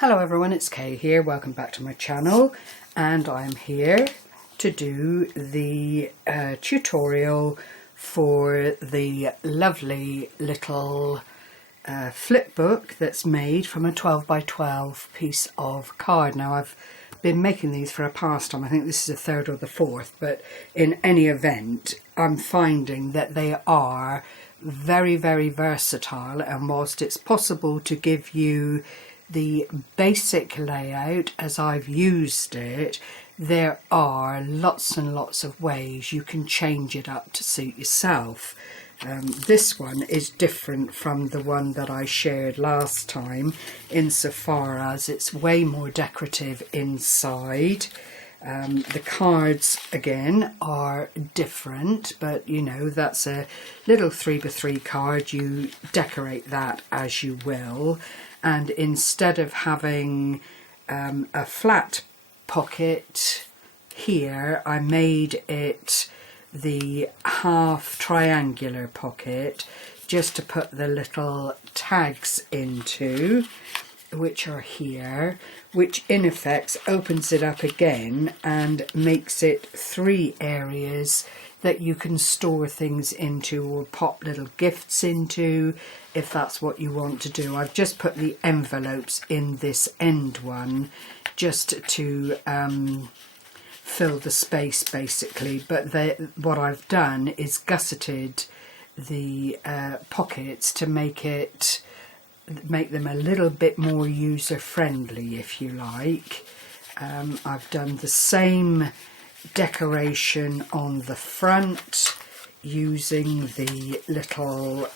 Hello everyone, it's Kay here. Welcome back to my channel, and I'm here to do the tutorial for the lovely little flip book that's made from a 12 by 12 piece of card. Now I've been making these for a pastime. I think this is the third or the fourth, but in any event I'm finding that they are very versatile, and whilst it's possible to give you the basic layout as I've used it, there are lots and lots of ways you can change it up to suit yourself. This one is different from the one that I shared last time insofar as it's way more decorative inside. The cards again are different, but you know, that's a little 3x3 card. You decorate that as you will, and instead of having a flat pocket here, I made it the half triangular pocket just to put the little tags into, which are here, which in effect opens it up again and makes it 3 areas that you can store things into or pop little gifts into if that's what you want to do. I've just put the envelopes in this end one just to fill the space basically, but what I've done is gusseted the pockets to make them a little bit more user friendly, if you like. I've done the same decoration on the front using the little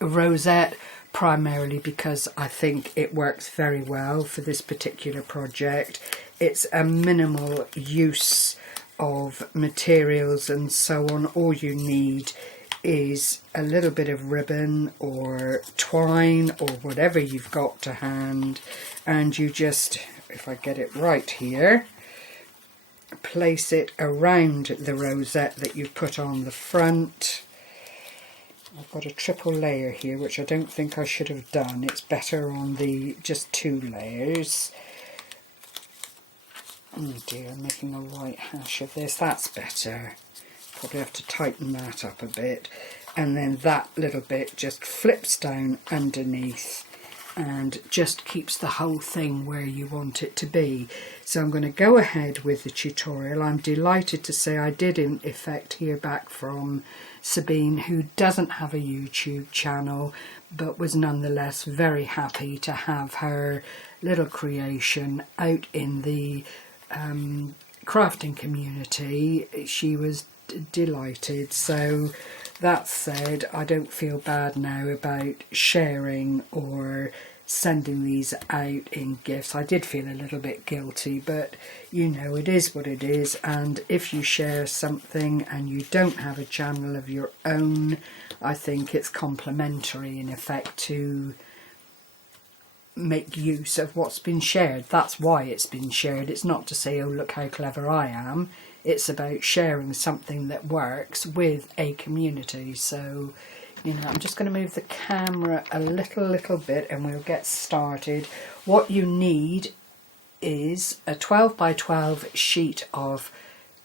rosette, primarily because I think it works very well for this particular project. It's a minimal use of materials and so on. All you need is a little bit of ribbon or twine or whatever you've got to hand, and you just, if I get it right here, place it around the rosette that you've put on the front. I've got a triple layer here, which I don't think I should have done. It's better on the just 2 layers. Oh dear, I'm making a right hash of this. That's better. Probably have to tighten that up a bit. And then that little bit just flips down underneath and just keeps the whole thing where you want it to be. So I'm going to go ahead with the tutorial. I'm delighted to say I did in effect hear back from Sabine, who doesn't have a YouTube channel but was nonetheless very happy to have her little creation out in the crafting community. She was delighted. So that said, I don't feel bad now about sharing or sending these out in gifts. I did feel a little bit guilty, but you know, it is what it is, and if you share something and you don't have a channel of your own, I think it's complimentary in effect to make use of what's been shared. That's why it's been shared. It's not to say, oh look how clever I am. It's about sharing something that works with a community. So you know, I'm just going to move the camera a little bit and we'll get started. What you need is a 12 by 12 sheet of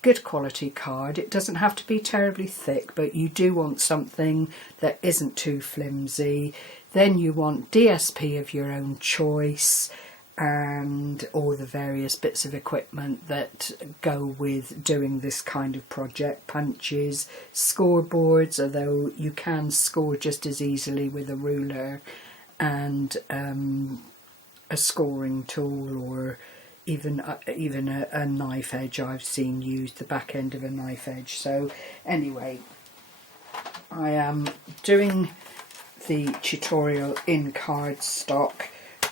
good quality card. It doesn't have to be terribly thick, but you do want something that isn't too flimsy. Then you want DSP of your own choice and all the various bits of equipment that go with doing this kind of project. Punches, scoreboards, although you can score just as easily with a ruler, and a scoring tool, or even a knife edge I've seen used, the back end of a knife edge. So anyway, I am doing the tutorial in cardstock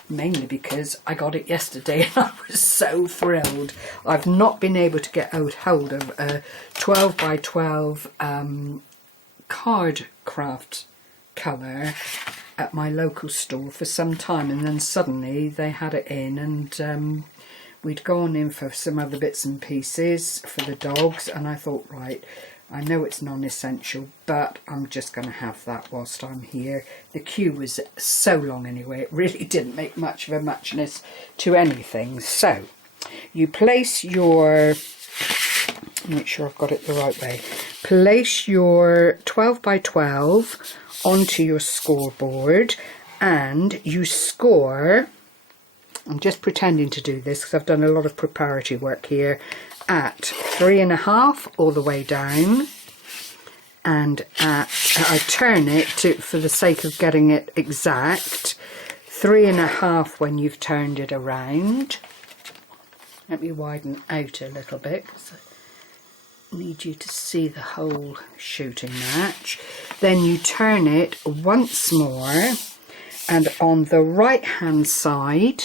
mainly because I got it yesterday and I was so thrilled. I've not been able to get hold of a 12 by 12 card craft colour at my local store for some time, and then suddenly they had it in, and we'd gone in for some other bits and pieces for the dogs, and I thought, right, I know it's non-essential, but I'm just going to have that whilst I'm here. The queue was so long anyway, it really didn't make much of a muchness to anything. So you place your, make sure I've got it the right way, place your 12 by 12 onto your scoreboard, and you score, I'm just pretending to do this because I've done a lot of preparatory work here, at 3.5 all the way down, and I turn it to, for the sake of getting it exact, 3.5 when you've turned it around. Let me widen out a little bit because I need you to see the whole shooting match. Then you turn it once more, and on the right hand side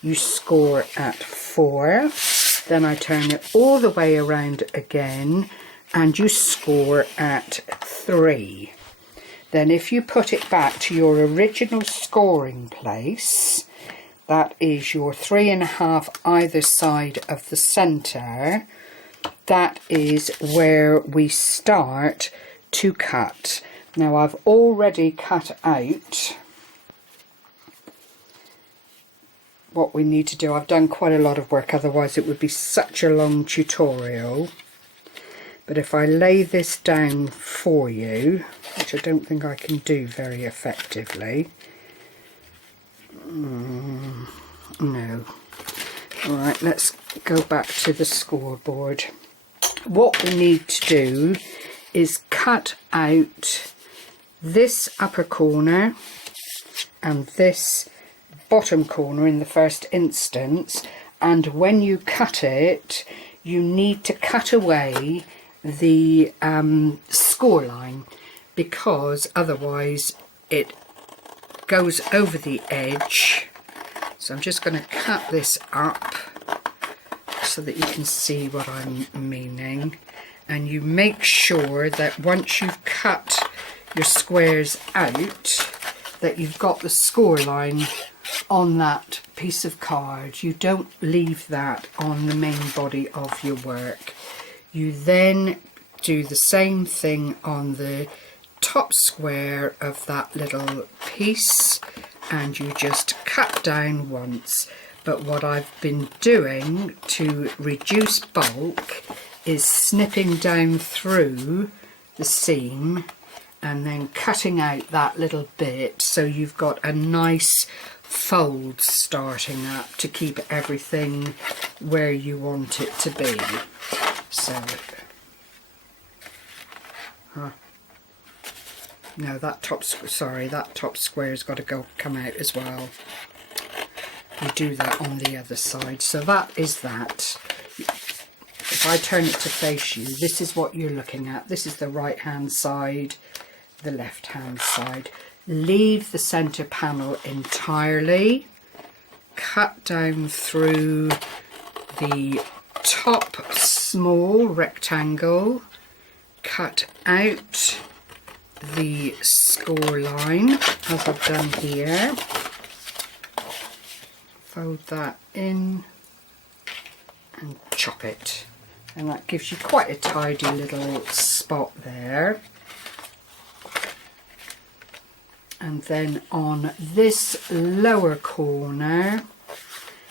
you score at 4. Then I turn it all the way around again and you score at 3. Then if you put it back to your original scoring place, that is your 3.5 either side of the centre, that is where we start to cut. Now I've already cut out what we need to do. I've done quite a lot of work, otherwise it would be such a long tutorial. But if I lay this down for you, which I don't think I can do very effectively. No. Alright, let's go back to the scoreboard. What we need to do is cut out this upper corner and this bottom corner in the first instance, and when you cut it you need to cut away the score line, because otherwise it goes over the edge. So I'm just going to cut this up so that you can see what I'm meaning, and you make sure that once you've cut your squares out that you've got the score line on that piece of card. You don't leave that on the main body of your work. You then do the same thing on the top square of that little piece, and you just cut down once. But what I've been doing to reduce bulk is snipping down through the seam and then cutting out that little bit, so you've got a nice fold starting up to keep everything where you want it to be. So no, that top square's got to come out as well. You do that on the other side. So that is that. If I turn it to face you, this is what you're looking at. This is the right hand side, the left hand side. Leave the centre panel entirely, cut down through the top small rectangle, cut out the score line as I've done here, fold that in and chop it, and that gives you quite a tidy little spot there. And then on this lower corner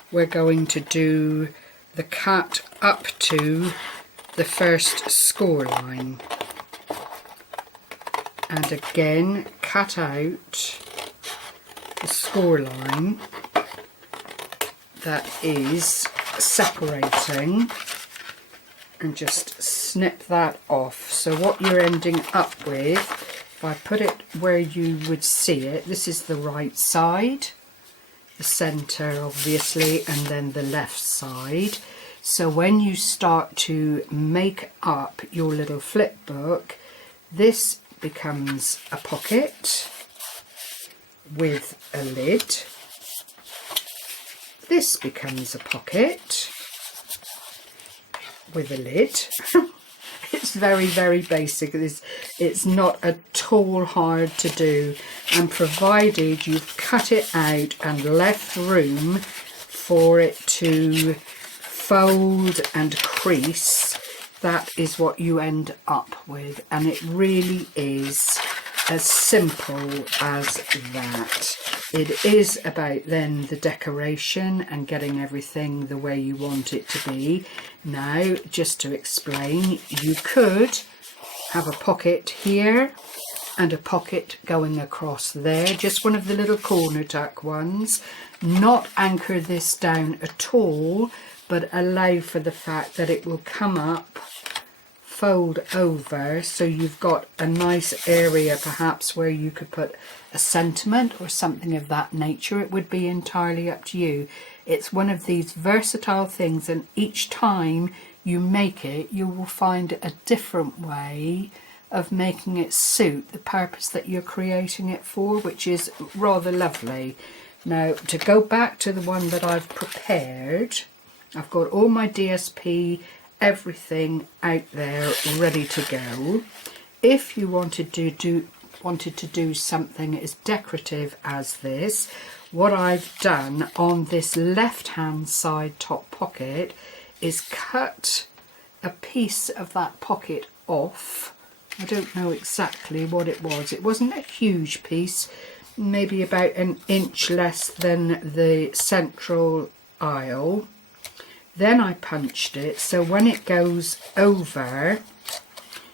we're going to do the cut up to the first score line, and again cut out the score line that is separating, and just snip that off. So what you're ending up with, if I put it where you would see it, this is the right side, the centre obviously, and then the left side. So when you start to make up your little flip book, this becomes a pocket with a lid. This becomes a pocket with a lid. It's very, very basic. It's not at all hard to do, and provided you've cut it out and left room for it to fold and crease, that is what you end up with, and it really is as simple as that. It is about then the decoration and getting everything the way you want it to be. Now, just to explain, you could have a pocket here and a pocket going across there, just one of the little corner tuck ones, not anchor this down at all, but allow for the fact that it will come up, fold over, so you've got a nice area perhaps where you could put a sentiment or something of that nature. It would be entirely up to you. It's one of these versatile things, and each time you make it, you will find a different way of making it suit the purpose that you're creating it for, which is rather lovely. Now, to go back to the one that I've prepared, I've got all my DSP, everything out there ready to go. If you wanted to do something as decorative as this, what I've done on this left hand side top pocket is cut a piece of that pocket off. I don't know exactly what it was. It wasn't a huge piece, maybe about an inch less than the central aisle. Then I punched it, so when it goes over,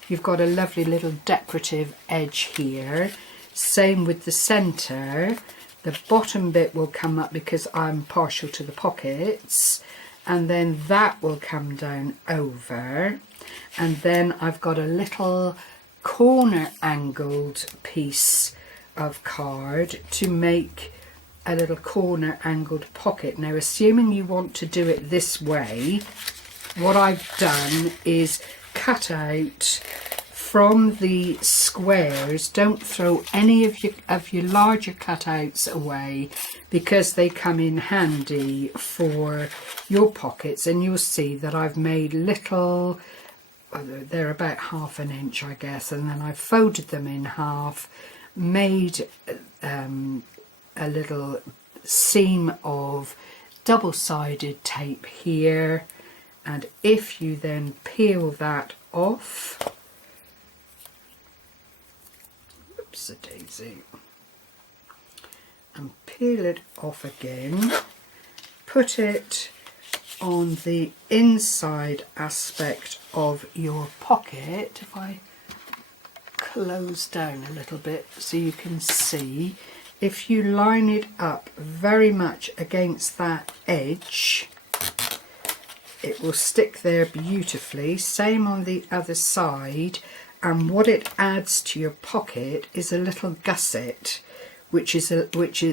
you've got a lovely little decorative edge here. Same with the centre. The bottom bit will come up because I'm partial to the pockets, and then that will come down over. And then I've got a little corner angled piece of card to make a little corner angled pocket. Now, assuming you want to do it this way, what I've done is cut out from the squares. Don't throw any of your larger cutouts away, because they come in handy for your pockets. And you'll see that I've made little, they're about 1/2 inch I guess, and then I folded them in half, made a little seam of double-sided tape here, and if you then peel that off, oops a daisy, and peel it off again, put it on the inside aspect of your pocket. If I close down a little bit so you can see, if you line it up very much against that edge, it will stick there beautifully. Same on the other side, and what it adds to your pocket is a little gusset, which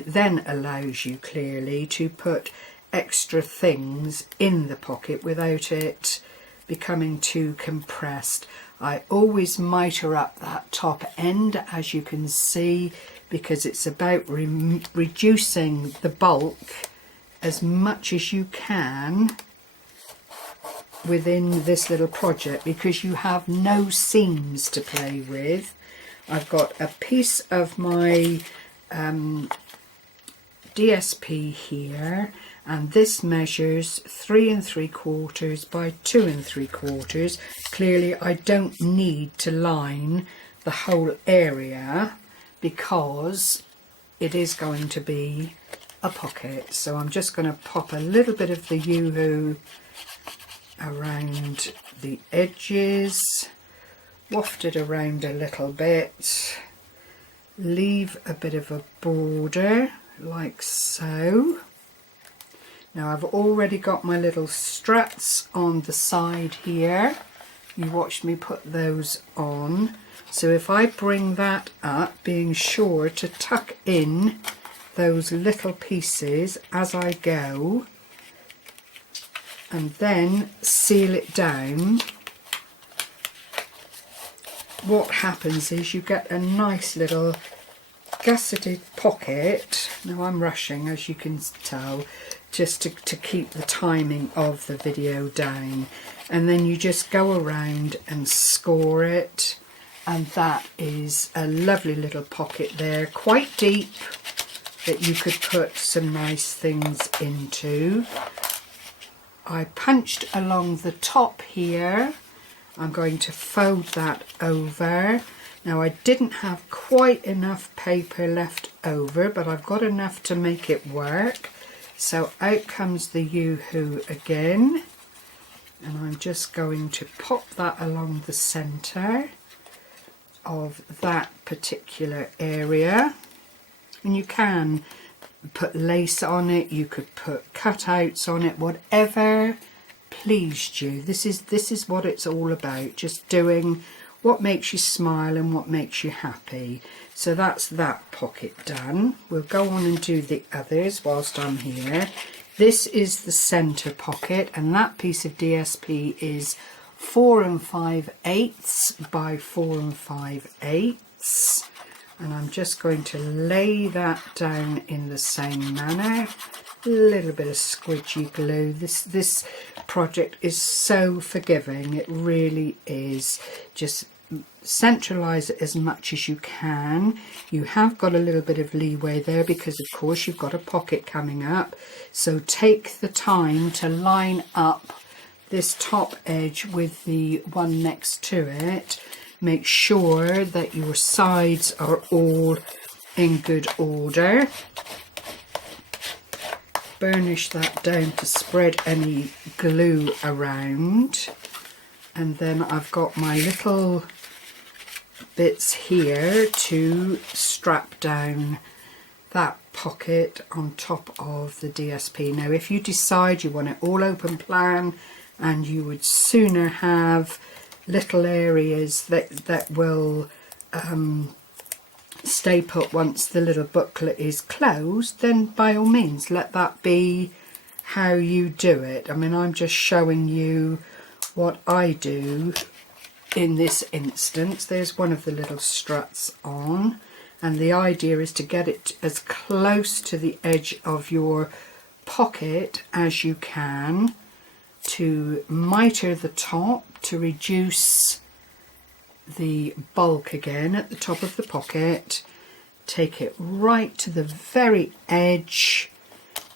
then allows you clearly to put extra things in the pocket without it becoming too compressed. I always mitre up that top end, as you can see, because it's about reducing the bulk as much as you can within this little project, because you have no seams to play with. I've got a piece of my DSP here, and this measures 3 3/4 by 2 3/4. Clearly I don't need to line the whole area because it is going to be a pocket. So I'm just going to pop a little bit of the Yoo-hoo around the edges, waft it around a little bit, leave a bit of a border like so. Now I've already got my little struts on the side here. You watched me put those on. So if I bring that up, being sure to tuck in those little pieces as I go, and then seal it down, what happens is you get a nice little gusseted pocket. Now I'm rushing, as you can tell, just to keep the timing of the video down, and then you just go around and score it, and that is a lovely little pocket there, quite deep, that you could put some nice things into. I punched along the top here, I'm going to fold that over. Now I didn't have quite enough paper left over, but I've got enough to make it work. So out comes the Yoo-hoo again, and I'm just going to pop that along the centre of that particular area. And you can put lace on it, you could put cutouts on it, whatever pleased you. This is what it's all about, just doing what makes you smile and what makes you happy. So that's that pocket done. We'll go on and do the others whilst I'm here. This is the centre pocket, and that piece of DSP is 4 5/8 by 4 5/8, and I'm just going to lay that down in the same manner. A little bit of squidgy glue. This project is so forgiving, it really is. Just centralise it as much as you can. You have got a little bit of leeway there because of course you've got a pocket coming up, so take the time to line up this top edge with the one next to it. Make sure that your sides are all in good order. Burnish that down to spread any glue around, and then I've got my little bits here to strap down that pocket on top of the DSP. Now if you decide you want it all open plan and you would sooner have little areas that will stay put once the little booklet is closed, then by all means let that be how you do it. I mean, I'm just showing you what I do in this instance. There's one of the little struts on, and the idea is to get it as close to the edge of your pocket as you can, to mitre the top to reduce the bulk again at the top of the pocket. Take it right to the very edge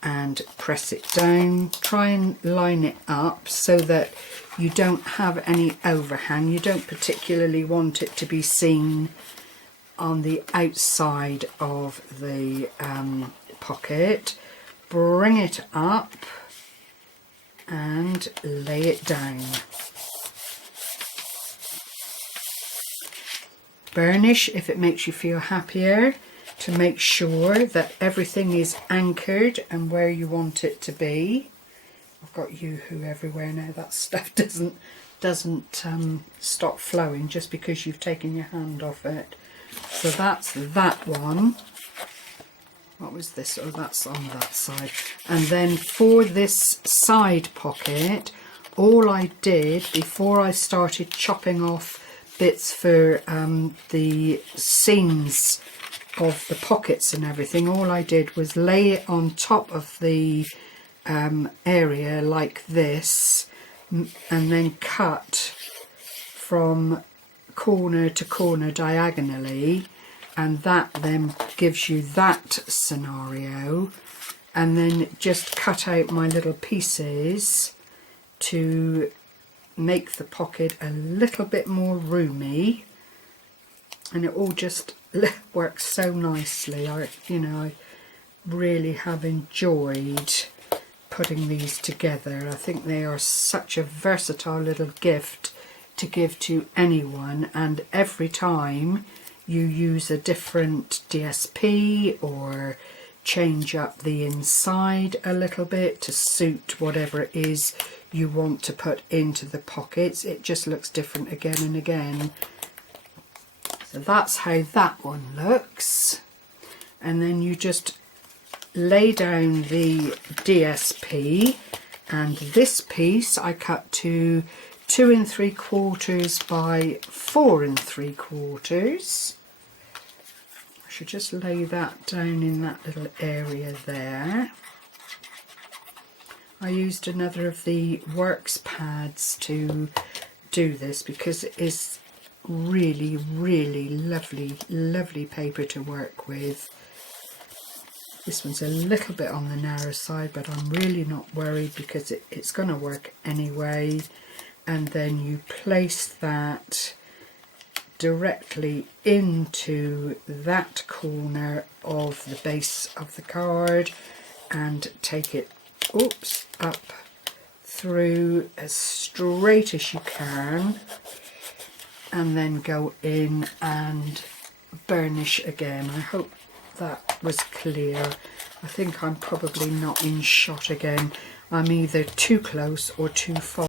and press it down. Try and line it up so that you don't have any overhang. You don't particularly want it to be seen on the outside of the pocket. Bring it up and lay it down. Burnish if it makes you feel happier, to make sure that everything is anchored and where you want it to be. I've got Yoo-hoo everywhere now. That stuff doesn't stop flowing just because you've taken your hand off it. So that's that one. What was this? Oh, that's on that side. And then for this side pocket, all I did before I started chopping off bits for the seams of the pockets and everything, all I did was lay it on top of the area like this, and then cut from corner to corner diagonally, and that then gives you that scenario. And then just cut out my little pieces to make the pocket a little bit more roomy, and it all just works so nicely. I really have enjoyed putting these together. I think they are such a versatile little gift to give to anyone, and every time you use a different DSP or change up the inside a little bit to suit whatever it is you want to put into the pockets, it just looks different again and again. So that's how that one looks. And then you just lay down the DSP, and this piece I cut to 2 3/4 by 4 3/4. I should just lay that down in that little area there. I used another of the Works pads to do this because it is really, really lovely paper to work with. This one's a little bit on the narrow side, but I'm really not worried because it's going to work anyway. and then you place that directly into that corner of the base of the card and take it up through as straight as you can, and then go in and burnish again. I hope that was clear. I think I'm probably not in shot again. I'm either too close or too far.